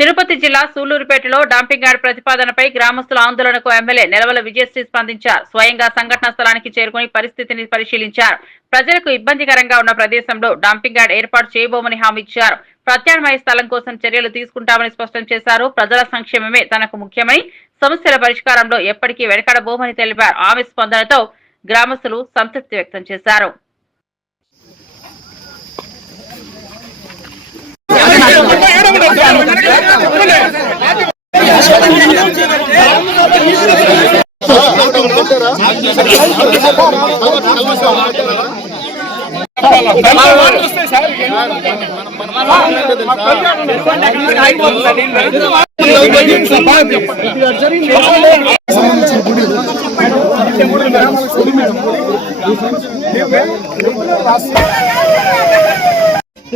తిరుపతి జిల్లా సూళ్లూరుపేటలో dumping yard ప్రతిపాదనపై గ్రామస్తుల ఆందోళనకు ఎమ్మెల్యే నెలవల విజయశ్రీ స్పందించారు. స్వయంగా సంఘటన స్థలానికి చేరుకుని పరిస్థితిని పరిశీలించారు. ప్రజలకు ఇబ్బందికరంగా ఉన్న ప్రదేశంలో డంపింగ్ యార్డ్ ఏర్పాటు చేయబోమని హామీ ఇచ్చారు. ప్రత్యామ్నాయ స్థలం కోసం చర్యలు తీసుకుంటామని స్పష్టం చేశారు. ప్రజల సంక్షేమమే తనకు ముఖ్యమని, సమస్యల పరిష్కారంలో ఎప్పటికీ వెనకడబోమని తెలిపారు. ఆమె స్పందనతో గ్రామస్తులు సంతృప్తి వ్యక్తం చేశారు.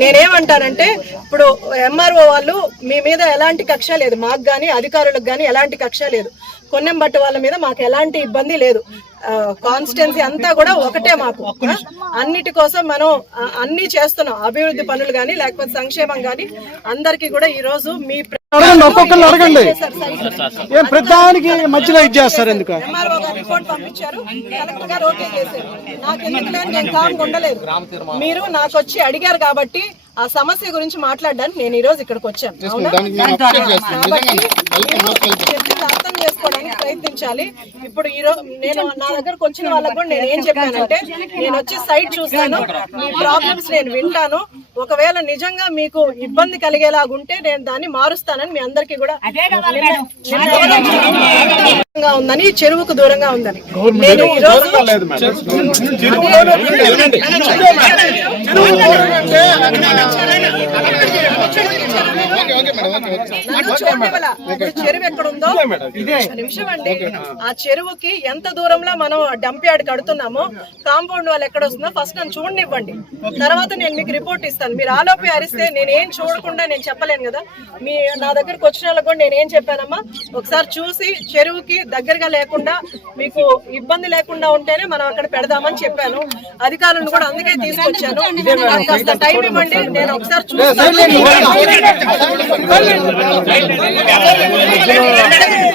నేనేమంటానంటే ఇప్పుడు ఎంఆర్ఓ వాళ్ళు మీ మీద ఎలాంటి కక్ష లేదు, మాకు కానీ అధికారులకు కానీ ఎలాంటి కక్ష లేదు. కొన్నెంబట్టి వాళ్ళ మీద మాకు ఎలాంటి ఇబ్బంది లేదు. కాన్స్టిట్యున్సీ అంతా కూడా ఒకటే. మాకు అన్నిటి కోసం మనం అన్ని చేస్తున్నాం. అభివృద్ధి పనులు కానీ లేకపోతే సంక్షేమం కానీ అందరికీ కూడా ఈ రోజు మీ ఒక్కొక్కరు అడగండి. ప్రధానికి మధ్యలో ఇచ్చేస్తారు ఎందుకు? ఎంఆర్ఓ గారు రిపోర్ట్ పంపించారు, కలెక్టర్ గారు ఓకే చేశారు. నాకు ఎందుకు నేను కామ్ ఉండలేదు. మీరు నాకు వచ్చి అడిగారు కాబట్టి ఆ సమస్య గురించి మాట్లాడడానికి నేను ఈ రోజు ఇక్కడికి వచ్చాను. అర్థం చేసుకోవడానికి ప్రయత్నించాలి. ఇప్పుడు ఈ రోజు నేను నా దగ్గరకు వచ్చిన వాళ్ళకు కూడా నేను ఏం చెప్పానంటే, నేను వచ్చి సైట్ చూస్తాను, మీ ప్రాబ్లమ్స్ నేను వింటాను. ఒకవేళ నిజంగా మీకు ఇబ్బంది కలిగేలాగుంటే నేను దాన్ని మారుస్తానని మీ అందరికీ కూడా ఉందని, చెరువుకు దూరంగా ఉందని నేను ఈ రోజు చెరువు ఎక్కడ ఉందో నిమిషం అండి. ఆ చెరువుకి ఎంత దూరంలో మనం డంప్ యార్డ్ కడుతున్నామో కాంపౌండ్ వాళ్ళు ఎక్కడ వస్తుందో ఫస్ట్ నన్ను చూడనివ్వండి. తర్వాత నేను మీకు రిపోర్ట్ ఇస్తాను. మీరు ఆలోపి అరిస్తే నేనేం చూడకుండా నేను చెప్పలేను కదా. మీ నా దగ్గరకు వచ్చిన వాళ్ళకు కూడా నేనేం చెప్పానమ్మా, ఒకసారి చూసి చెరువుకి దగ్గరగా లేకుండా మీకు ఇబ్బంది లేకుండా ఉంటేనే మనం అక్కడ పెడదామని చెప్పాను. అధికారులను కూడా అందుకే తీసుకొచ్చాను. కాస్త టైం ఇవ్వండి, నేను ఒకసారి చూస్తాను.